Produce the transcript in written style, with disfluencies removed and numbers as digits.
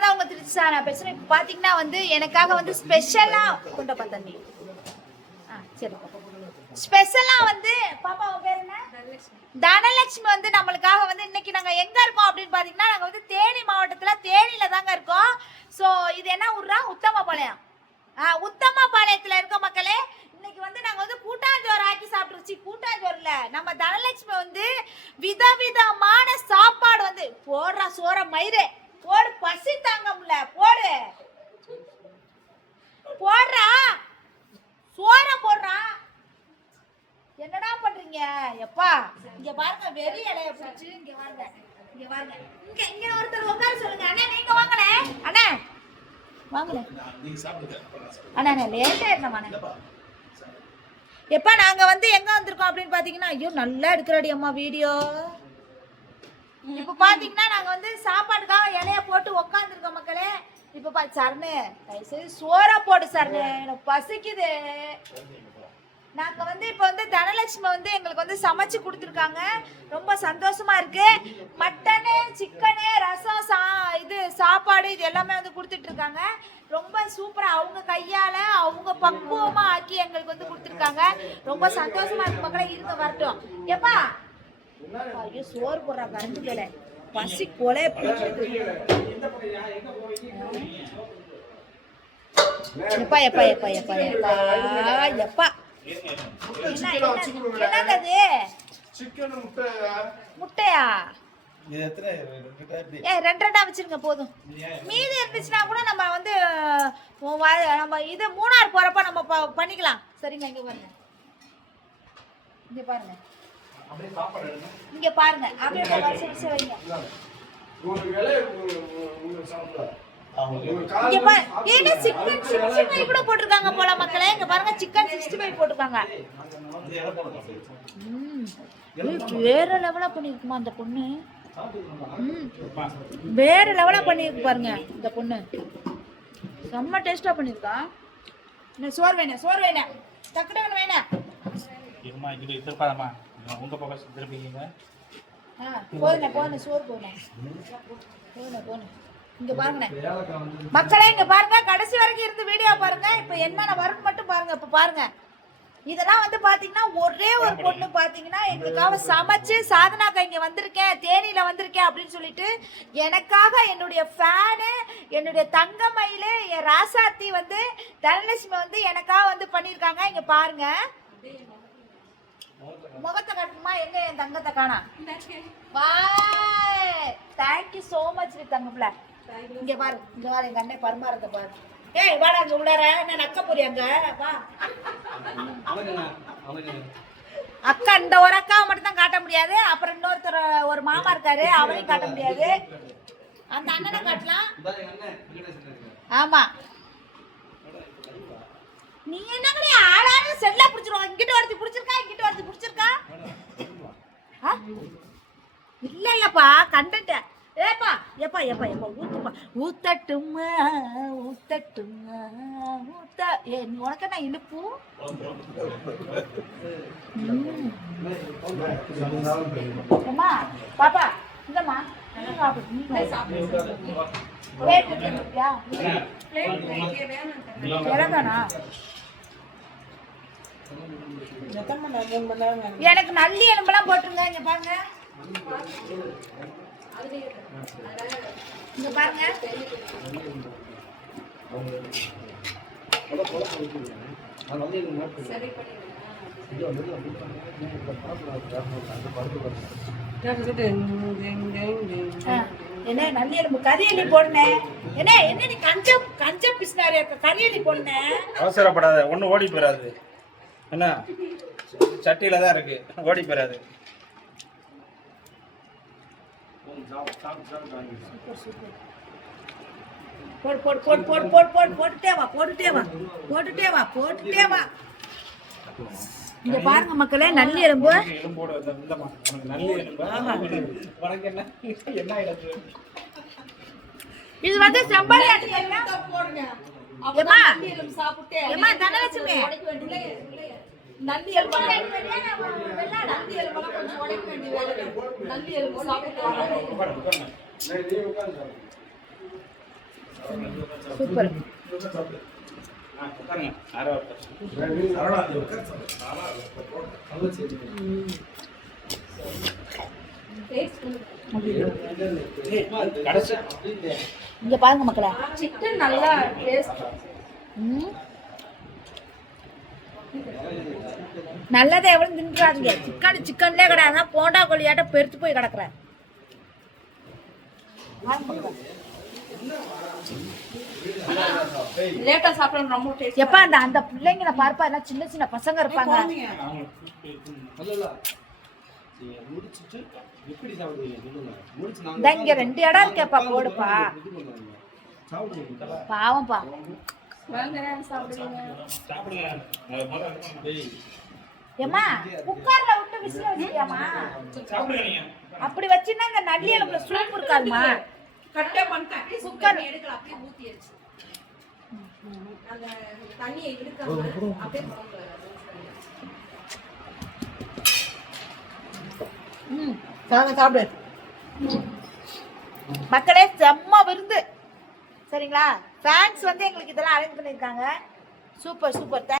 நான் தான் உங்க திருச்சி சார் நான் பேசுறேன். இப்போ பாத்தீங்கன்னா வந்து எனக்காக வந்து ஸ்பெஷலா கொண்டப்பா தண்ணி. சரி, ஸ்பெஷலா வந்து பாப்பா உங்க பேர் என்ன? தனலட்சுமி வந்து நம்மளுக்காக வந்து இன்னைக்கு நாங்க எங்க இருக்கோம் அப்படின்னு பாத்தீங்கன்னா நாங்க வந்து தேனி மாவட்டத்துல தேனியில தாங்க இருக்கோம். ஸோ இது என்ன ஊர்ரா? உத்தமபாளையம். உத்தமபாளையத்துல இருக்க மக்களே. இன்னைக்கு வந்து நாங்க வந்து கூட்டாஞ்சோறு ஆக்கி சாப்பிட்டுருச்சு. கூட்டாஞ்சோறுல நம்ம தனலட்சுமி வந்து விதவிதமான சாப்பாடு வந்து போடுறா. சோற மயிறு போடு, பசி தாங்க முடியல. போடு போடுறா, சோற போடுறா. என்னடா பண்றீங்க? எப்பா இங்க பாருங்க, வெறி இலைய பிடிச்சு இங்க வாங்க, இங்க வாங்க. இங்க இங்க ஒருத்தர் உட்கார சொல்லுங்க. அண்ணா நீங்க வாங்கல. அண்ணா வாங்கல. அண்ணா லேட்டா இருந்தமா. எப்பா நாங்க வந்து எங்க வந்திருக்கோம் அப்படின்னு பாத்தீங்கன்னா, ஐயோ நல்லா எடுக்கிறடி அம்மா வீடியோ. இப்ப பாத்தீங்கன்னா நாங்க வந்து சாப்பாட்டுக்காக இலைய போட்டு உக்காந்துருக்கோம் மக்களே. இப்ப சரணு தயவுசெய்து சோறா போடு சரணு, எனக்கு பசிக்குது. நாங்க வந்து இப்போ வந்து தனலட்சுமி வந்து எங்களுக்கு வந்து சமைச்சு கொடுத்துருக்காங்க. ரொம்ப சந்தோஷமா இருக்கு. மட்டனு, சிக்கனு, ரசம், இது சாப்பாடு இது எல்லாமே வந்து கொடுத்துட்டு இருக்காங்க. ரொம்ப சூப்பரா அவங்க கையால அவங்க பக்குவமா ஆக்கி எங்களுக்கு வந்து கொடுத்துருக்காங்க. ரொம்ப சந்தோஷமா இருக்கு மக்களே. இருங்க வரட்டும். எப்பா ஐயோ சோறு போடுறாங்க கரண்டு வேலை. பசி கொலை எப்பா எப்பா எப்பா எப்பா எப்பா எப்பா முட்டையா? ரெண்டா வச்சிருங்க போதும். மீதி இருந்துச்சுன்னா கூட நம்ம வந்து நம்ம இது மூணார் போறப்ப நம்ம பண்ணிக்கலாம். சரிங்க. இங்க பாருங்க, இங்க பாருங்க, இங்க பாருங்க. அப்படியே வைங்க. சிக்கன் 65 கூட போட்டிருக்காங்க போல மக்களே. இங்க பாருங்க, சிக்கன் 65 போட்டிருக்காங்க. வேற லெவலா பண்ணிருக்குமா அந்த பொண்ணு. வேற லெவலா பண்ணிருக்கு பாருங்க இந்த பொண்ணு. செம்ம டேஸ்டா பண்ணிருக்கா. என்ன சோறு வேணும்? சோறு வேணும், டக்குனு வேணும். போதும் சோறு போதும். இங்க பாருங்க மக்களே, இங்க பாருங்க, கடைசி வரைக்கும் இருந்து வீடியோ பாருங்க. இப்ப என்னென்ன வரும் மட்டும் பாருங்க. இப்ப பாருங்க, இதெல்லாம் வந்து பாத்தீங்கன்னா ஒரே ஒரு பொண்ணு பாத்தீங்கன்னா எங்களுக்காக சமைச்சு, சாதனாக்கா இங்க வந்திருக்கேன், தேனியில வந்திருக்கேன் அப்படின்னு சொல்லிட்டு எனக்காக என்னுடைய ஃபேனு, என்னுடைய தங்கமயிலு, என் ராசாத்தி வந்து தனலட்சுமி வந்து எனக்காக வந்து பண்ணிருக்காங்க. இங்க பாருங்க, முகத்தை கட்டுமா? எங்க என் தங்கத்தை காணா. பாய், தேங்க்யூ சோ மச் தங்கம்ல. இங்க பாரு, இங்க பாரு, எங்க அண்ணன் பரமாரத்தை பாரு. ஏய் வாடா, அங்க உள்ளார நான் அக்கா போறியா? அங்க வா அக்கா. இந்த ஒரு அக்காவை மட்டும் தான் காட்ட முடியாது. அப்புறம் இன்னொருத்தர் ஒரு மாமா இருக்காரு, அவரையும் காட்ட முடியாது. அந்த அண்ணனை காட்டலாம். ஆமா, நீ என்ன ஆளாரு செல்லா பிடிச்சிருவோம். இங்கிட்ட ஒருத்தி பிடிச்சிருக்கா, இங்கிட்ட ஒருத்தி பிடிச்சிருக்கா. இல்லப்பா கண்டென்ட். ஏப்பா எப்பா எப்பா எப்பா ஊத்துப்பா. ஊத்தட்டுமா ஊத்தட்டுமா ஊத்த. நீ உனக்கு என்ன இழுப்பு? அம்மா பாப்பா இல்லம்மா, எனக்கு நல்லி எலும்பெல்லாம் போட்டுருங்க. இங்க பாருங்க, இங்க பாருங்க. என்ன நல்லி எலும்பு கறி எலி போடுனேன். என்ன என்ன நீ கஞ்சம் பிசினாரு கறி எலி போடுனேன். அவசரப்படாத, ஒன்னும் ஓடி போயிடாது. என்ன சட்டியில தான் இருக்கு, ஓடி போயிடாது. இங்க பாருங்க மக்களே, நல்லி எலும்பு. இது வந்து செம்பரி போடுங்க. தனலட்சுமி நல்லி எலும்பு கொஞ்சம் உடைக்க வேண்டிய வேலை. நல்லி எலும்பு சாப்பிட்டு சூப்பர். ஆ, உட்காருங்க. யாரோ ஒருத்தர். கடைசி இங்க பாருங்க மக்களே. சிக்கன் நல்லா டேஸ்ட். ம். நல்லதை எவ்வளவு தின்றாதீங்க. சிக்கன்லேயே கிடையாது, போண்டா கோழியாட்ட பெருத்து போய் கிடக்குற. லேட்டா சாப்பிடணும் ரொம்ப டேஸ்ட். எப்ப அந்த அந்த பிள்ளைங்களை பார்ப்பா, எல்லாம் சின்ன சின்ன பசங்க இருப்பாங்க. இந்த இங்க 2 இடம் இருக்கேப்பா, போடுப்பா. பாவம்பா. வாங்க சாப்பிடுங்க. சாப்பிடுங்க. ஏம்மா குக்கர்ல விட்டு விசில் வச்சிட்டியாமா? சாப்பிடுங்க நீங்க. அப்படி வச்சினா இந்த நல்லி எலும்புல சூப் இருக்காதுமா? கட்டே பண்ணிட்டேன். குக்கர் எடுக்கல, அப்படியே ஊத்தியாச்சு. அந்த தண்ணியை எடுக்காம அப்படியே சாப்பிடு மக்களே. செம்ம விருந்து சரிங்களா? ஃபேன்ஸ் வந்து எங்களுக்கு இதெல்லாம் அரேஞ்ச் பண்ணியிருக்காங்க. Super super.